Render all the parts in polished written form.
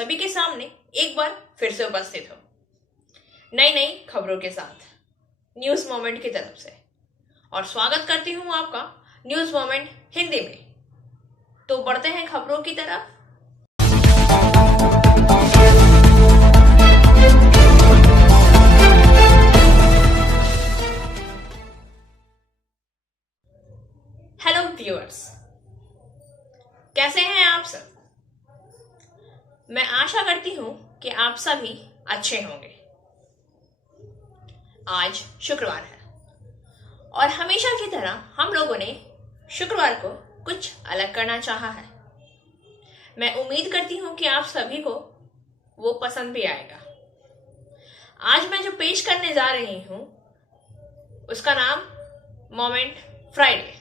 सभी के सामने एक बार फिर से उपस्थित हूँ नई नई खबरों के साथ न्यूज मोमेंट की तरफ से। और स्वागत करती हूँ आपका न्यूज मोमेंट हिंदी में। तो बढ़ते हैं खबरों की तरफ। हेलो व्यूअर्स, कैसे हैं आप सब? मैं आशा करती हूं कि आप सभी अच्छे होंगे। आज शुक्रवार है और हमेशा की तरह हम लोगों ने शुक्रवार को कुछ अलग करना चाहा है। मैं उम्मीद करती हूं कि आप सभी को वो पसंद भी आएगा। आज मैं जो पेश करने जा रही हूं उसका नाम मोमेंट फ्राइडे,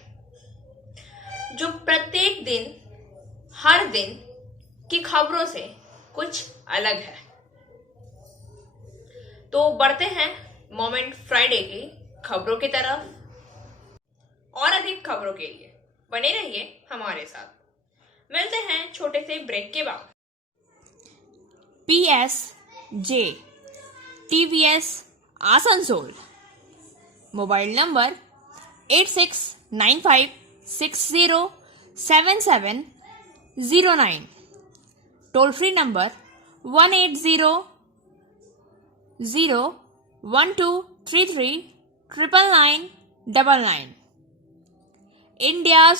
जो प्रत्येक दिन हर दिन की खबरों से कुछ अलग है। तो बढ़ते हैं मोमेंट फ्राइडे की खबरों की तरफ। और अधिक खबरों के लिए बने रहिए हमारे साथ। मिलते हैं छोटे से ब्रेक के बाद। PSJ TVS Asansol, mobile number 8695607709, toll free number 1800123399999। India's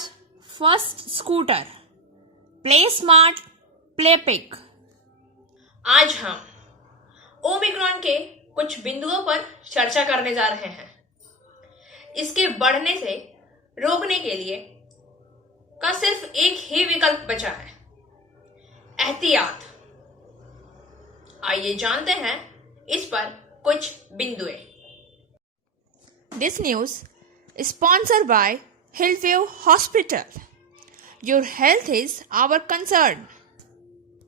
first scooter, play smart play pick. आज हम ओमिक्रॉन के कुछ बिंदुओं पर चर्चा करने जा रहे हैं। इसके बढ़ने से रोकने के लिए का सिर्फ एक ही विकल्प बचा है, एहतियात। आइए जानते हैं इस पर कुछ बिंदुएं। This news is sponsored by Hillview Hospital. Your health is our concern.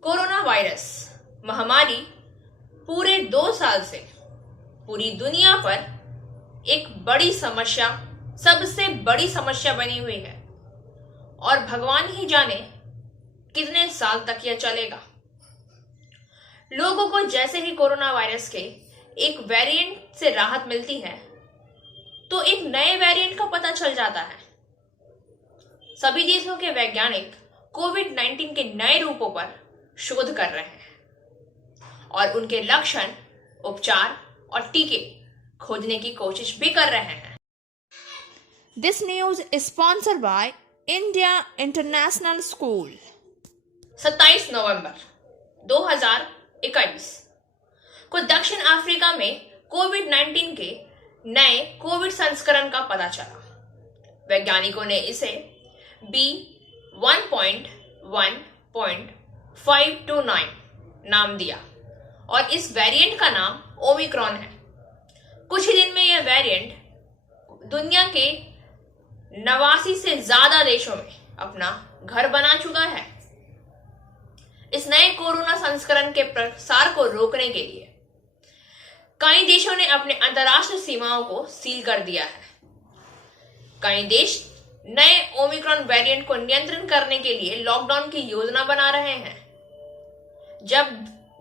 Corona virus महामारी पूरे 2 साल से पूरी दुनिया पर एक बड़ी समस्या, सबसे बड़ी समस्या बनी हुई है और भगवान ही जाने कितने साल तक यह चलेगा। लोगों को जैसे ही कोरोना वायरस के एक वेरिएंट से राहत मिलती है तो एक नए वेरिएंट का पता चल जाता है। सभी देशों के वैज्ञानिक कोविड-19 के नए रूपों पर शोध कर रहे हैं और उनके लक्षण, उपचार और टीके खोजने की कोशिश भी कर रहे हैं। This news is sponsored by India International School. 27 नवंबर 2021 को दक्षिण अफ्रीका में कोविड-19 के नए कोविड संस्करण का पता चला। वैज्ञानिकों ने इसे B1.1.529 नाम दिया और इस वेरिएंट का नाम ओमिक्रॉन है। कुछ ही दिन में यह वेरिएंट दुनिया के 89 से ज्यादा देशों में अपना घर बना चुका है। इस नए कोरोना संस्करण के प्रसार को रोकने के लिए कई देशों ने अपने अंतर्राष्ट्रीय सीमाओं को सील कर दिया है। कई देश नए ओमिक्रॉन वेरिएंट को नियंत्रण करने के लिए लॉकडाउन की योजना बना रहे हैं।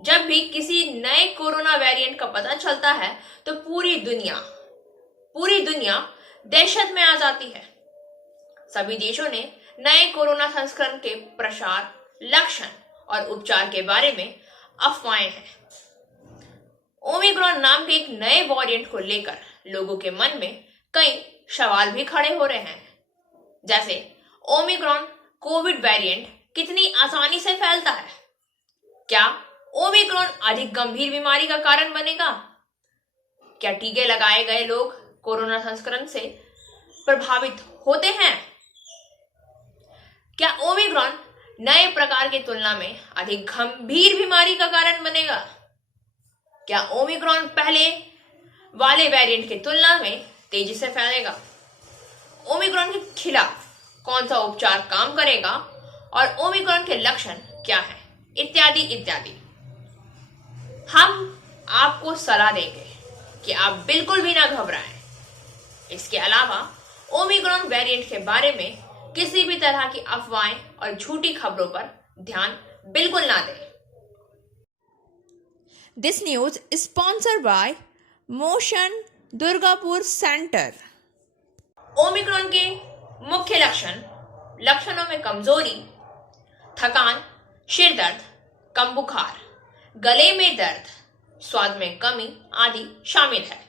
जब भी किसी नए कोरोना वेरिएंट का पता चलता है तो पूरी दुनिया दहशत में आ जाती है। सभी देशों ने नए कोरोना संस्करण के प्रसार, लक्षण और उपचार के बारे में अफवाहें हैं। ओमिक्रॉन नाम के एक नए वेरिएंट को लेकर लोगों के मन में कई सवाल भी खड़े हो रहे हैं, जैसे ओमिक्रॉन कोविड वेरिएंट कितनी आसानी से फैलता है? क्या ओमिक्रॉन अधिक गंभीर बीमारी का कारण बनेगा? क्या टीके लगाए गए लोग कोरोना संस्करण से प्रभावित होते हैं? क्या ओमिक्रॉन नए प्रकार की तुलना में अधिक गंभीर बीमारी का कारण बनेगा? क्या ओमिक्रॉन पहले वाले वेरिएंट की तुलना में तेजी से फैलेगा? ओमिक्रॉन के खिलाफ कौन सा उपचार काम करेगा और ओमिक्रॉन के लक्षण क्या हैं? इत्यादि इत्यादि। हम आपको सलाह देंगे कि आप बिल्कुल भी ना घबराएं। इसके अलावा ओमिक्रॉन वेरिएंट के बारे में किसी भी तरह की अफवाहें और झूठी खबरों पर ध्यान बिल्कुल ना दें। This news is sponsored by Motion Durgapur Center. Omicron के मुख्य लक्षणों में कमजोरी, थकान, सिर दर्द, कम बुखार, गले में दर्द, स्वाद में कमी आदि शामिल है।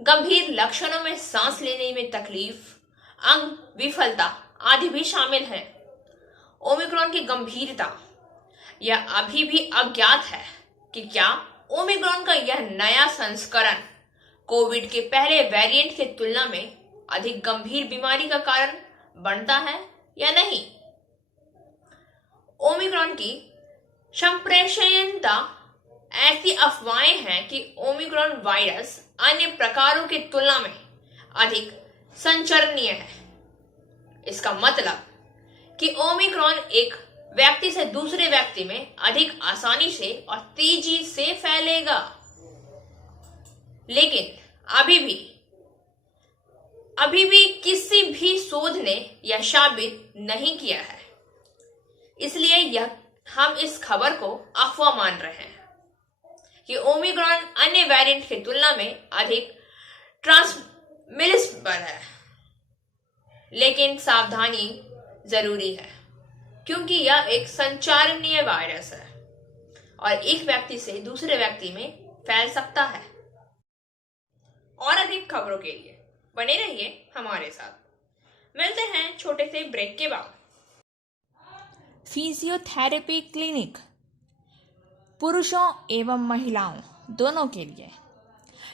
गंभीर लक्षणों में सांस लेने में तकलीफ, अंग विफलता आदि भी शामिल है। ओमिक्रॉन की गंभीरता, यह अभी भी अज्ञात है कि क्या ओमिक्रॉन का यह नया संस्करण कोविड के पहले वेरिएंट की तुलना में अधिक गंभीर बीमारी का कारण बनता है या नहीं। ओमिक्रॉन की संप्रेषणीयता, ऐसी अफवाहें हैं कि ओमिक्रॉन वायरस अन्य प्रकारों की तुलना में अधिक संचरणीय है। इसका मतलब कि ओमिक्रॉन एक व्यक्ति से दूसरे व्यक्ति में अधिक आसानी से और तेजी से फैलेगा। लेकिन अभी भी किसी भी शोध ने यह साबित नहीं किया है। इसलिए हम इस खबर को अफवाह मान रहे हैं कि ओमिक्रॉन अन्य वेरिएंट की तुलना में अधिक ट्रांसमिसिबल है। लेकिन सावधानी जरूरी है क्योंकि यह एक संचारणीय वायरस है और एक व्यक्ति से दूसरे व्यक्ति में फैल सकता है। और अधिक खबरों के लिए बने रहिए हमारे साथ। मिलते हैं छोटे से ब्रेक के बाद। फिजियोथेरेपी क्लिनिक पुरुषों एवं महिलाओं दोनों के लिए।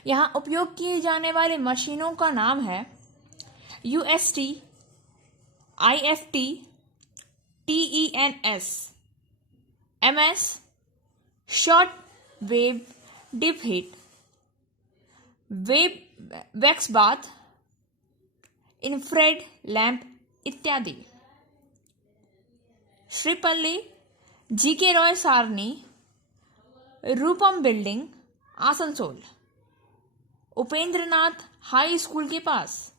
यहाँ उपयोग किए जाने वाली मशीनों का नाम है UST, IFT, TENS, MS, short wave deep heat, wax bath, infrared lamp इत्यादि। Sripally, GK Roy Sarani, Rupam building, Asansol, Upendranath high school के पास।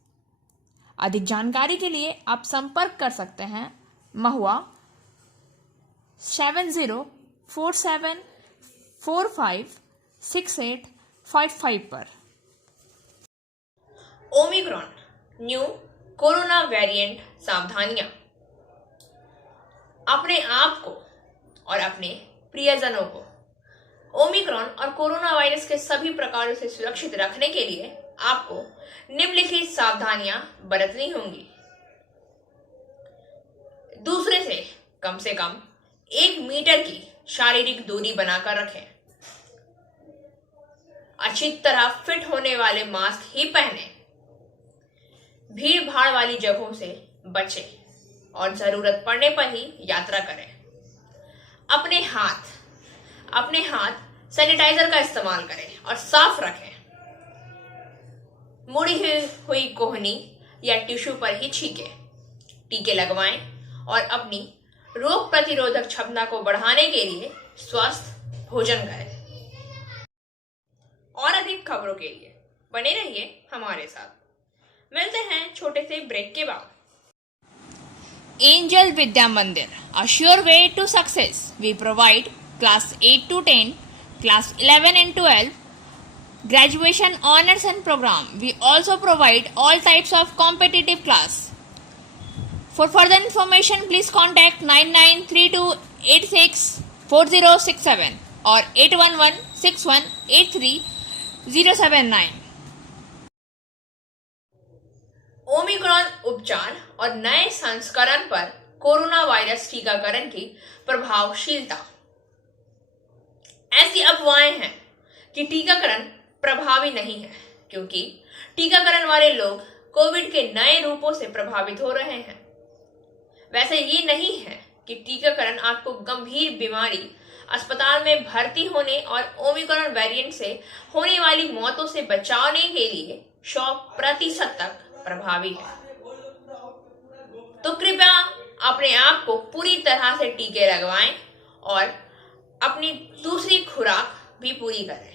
अधिक जानकारी के लिए आप संपर्क कर सकते हैं महुआ 7047456855 पर। ओमिक्रॉन न्यू कोरोना वेरिएंट सावधानियां। अपने आप को और अपने प्रियजनों को ओमिक्रॉन और कोरोना वायरस के सभी प्रकारों से सुरक्षित रखने के लिए आपको निम्नलिखित सावधानियां बरतनी होंगी। दूसरे से कम 1 मीटर की शारीरिक दूरी बनाकर रखें। अच्छी तरह फिट होने वाले मास्क ही पहनें। भीड़ भाड़ वाली जगहों से बचें और जरूरत पड़ने पर ही यात्रा करें। अपने हाथ सैनिटाइजर का इस्तेमाल करें और साफ रखें। मुड़ी हुई कोहनी या टिश्यू पर ही छींकें। टीके लगवाएं और अपनी रोग प्रतिरोधक क्षमता को बढ़ाने के लिए स्वस्थ भोजन करें। और अधिक खबरों के लिए बने रहिए हमारे साथ। मिलते हैं छोटे से ब्रेक के बाद। Angel Vidya Mandir, a sure way to success. We provide class 8 to 10, class 11 and 12, graduation honors and program. We also provide all types of competitive class. For further information, please contact 9932864067 or 8116183079. Omicron उपचार और नए संस्करण पर corona virus टीकाकरण की प्रभावशीलता। ऐसी अफवाहें हैं कि टीकाकरण प्रभावी नहीं है क्योंकि टीकाकरण वाले लोग कोविड के नए रूपों से प्रभावित हो रहे हैं। वैसे ये नहीं है कि टीकाकरण आपको गंभीर बीमारी, अस्पताल में भर्ती होने और ओमिक्रॉन वेरिएंट से होने वाली मौतों से बचाने के लिए 100% तक प्रभावी है। तो कृपया अपने आप को पूरी तरह से टीके लगवाएं और अपनी दूसरी खुराक भी पूरी करें।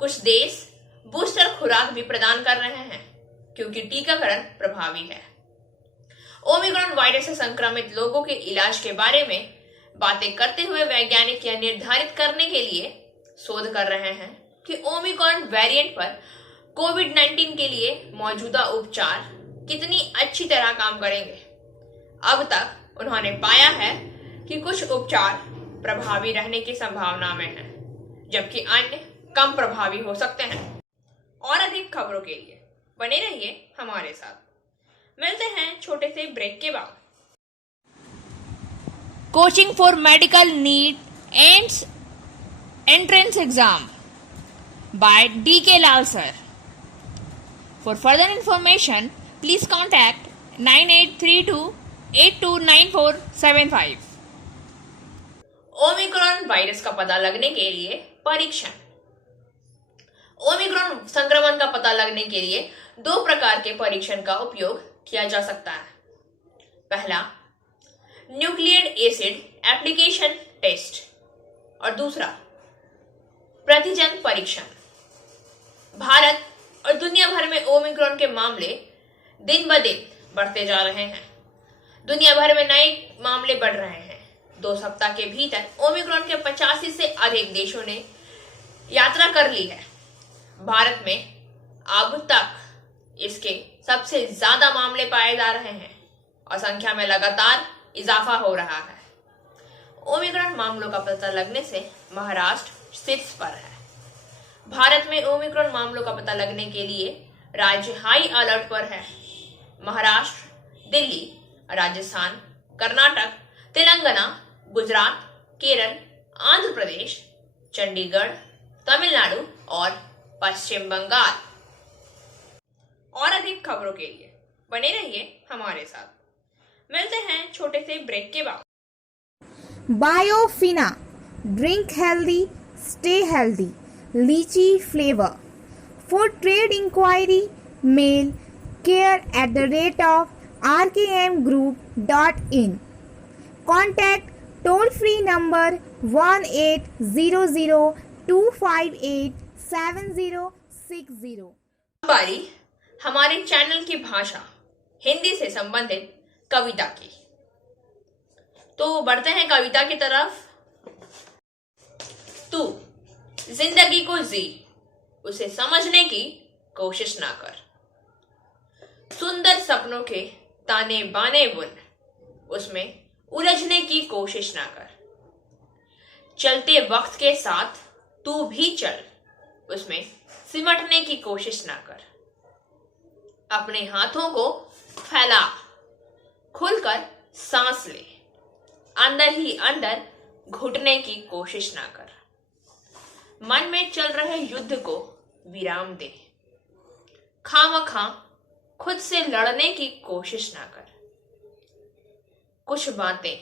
कुछ देश बूस्टर खुराक भी प्रदान कर रहे हैं क्योंकि टीकाकरण प्रभावी है। ओमिक्रॉन वायरस से संक्रमित लोगों के इलाज के बारे में बातें करते हुए वैज्ञानिक यह निर्धारित करने के लिए शोध कर रहे हैं कि ओमिक्रॉन वेरिएंट पर कोविड-19 के लिए मौजूदा उपचार कितनी अच्छी तरह काम करेंगे। अब तक उन्होंने पाया है कि कुछ उपचार प्रभावी रहने की संभावना में है, जबकि अन्य कम प्रभावी हो सकते हैं। और अधिक खबरों के लिए बने रहिए हमारे साथ। मिलते हैं छोटे से ब्रेक के बाद। Coaching for medical need ends entrance exam by D.K. Lal sir. For further information, please contact 9832829475. Omicron virus का पता लगने के लिए परीक्षण। ओमिक्रॉन संक्रमण का पता लगने के लिए 2 प्रकार के परीक्षण का उपयोग किया जा सकता है। पहला, न्यूक्लिक एसिड एप्लीकेशन टेस्ट और दूसरा, प्रतिजन परीक्षण। भारत और दुनिया भर में ओमिक्रॉन के मामले दिन ब दिन बढ़ते जा रहे हैं। दुनिया भर में नए मामले बढ़ रहे हैं। 2 सप्ताह के भीतर ओमिक्रॉन के 85 से अधिक देशों ने यात्रा कर ली है। भारत में अब तक इसके सबसे ज्यादा मामले पाए जा रहे हैं और संख्या में लगातार इजाफा हो रहा है। ओमिक्रॉन मामलों का पता लगने से महाराष्ट्र शीर्ष पर है। भारत में ओमिक्रॉन मामलों का पता लगने के लिए राज्य हाई अलर्ट पर है। महाराष्ट्र, दिल्ली, राजस्थान, कर्नाटक, तेलंगाना, गुजरात, केरल, आंध्र प्रदेश, चंडीगढ़, तमिलनाडु और पश्चिम बंगाल। और अधिक खबरों के लिए बने रहिए हमारे साथ। मिलते हैं छोटे से ब्रेक के बाद। Biofina, drink healthy, stay healthy. Lychee flavor. For trade inquiry, mail care@rkmgroup.in. Contact toll free number 1800-258-7060. बारी हमारे चैनल की भाषा हिंदी से संबंधित कविता की। तो बढ़ते हैं कविता की तरफ। तू जिंदगी को जी, उसे समझने की कोशिश ना कर। सुंदर सपनों के ताने बाने बुन, उसमें उलझने की कोशिश ना कर। चलते वक्त के साथ तू भी चल, उसमें सिमटने की कोशिश ना कर। अपने हाथों को फैला, खुलकर सांस ले, अंदर ही अंदर घुटने की कोशिश ना कर। मन में चल रहे युद्ध को विराम दे, खामखा खुद से लड़ने की कोशिश ना कर। कुछ बातें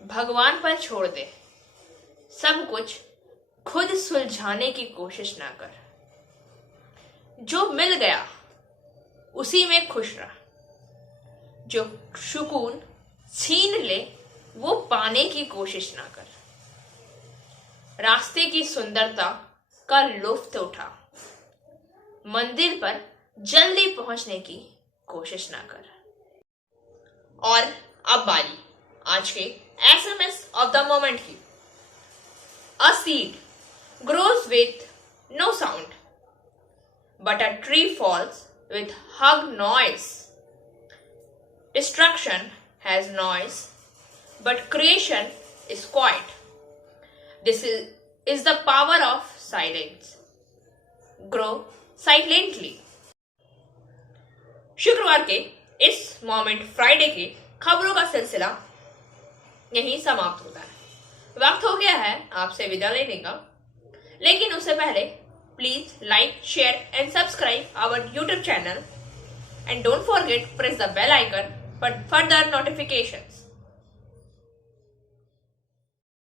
भगवान पर छोड़ दे, सब कुछ खुद सुलझाने की कोशिश ना कर। जो मिल गया उसी में खुश रह, जो सुकून छीन ले वो पाने की कोशिश ना कर। रास्ते की सुंदरता का लुत्फ उठा, मंदिर पर जल्दी पहुंचने की कोशिश ना कर। और अब बारी आज के SMS ऑफ द मोमेंट की। A seed grows with no sound, but a tree falls with hug noise. Destruction has noise, but creation is quiet. This is the power of silence. Grow silently. शुक्रवार के इस moment Friday के खबरों का सिलसिला यहीं समाप्त होता है। वक्त हो गया है आपसे विदा लेने का, लेकिन उससे पहले please like, share and subscribe our YouTube channel and don't forget press the bell icon for further notifications.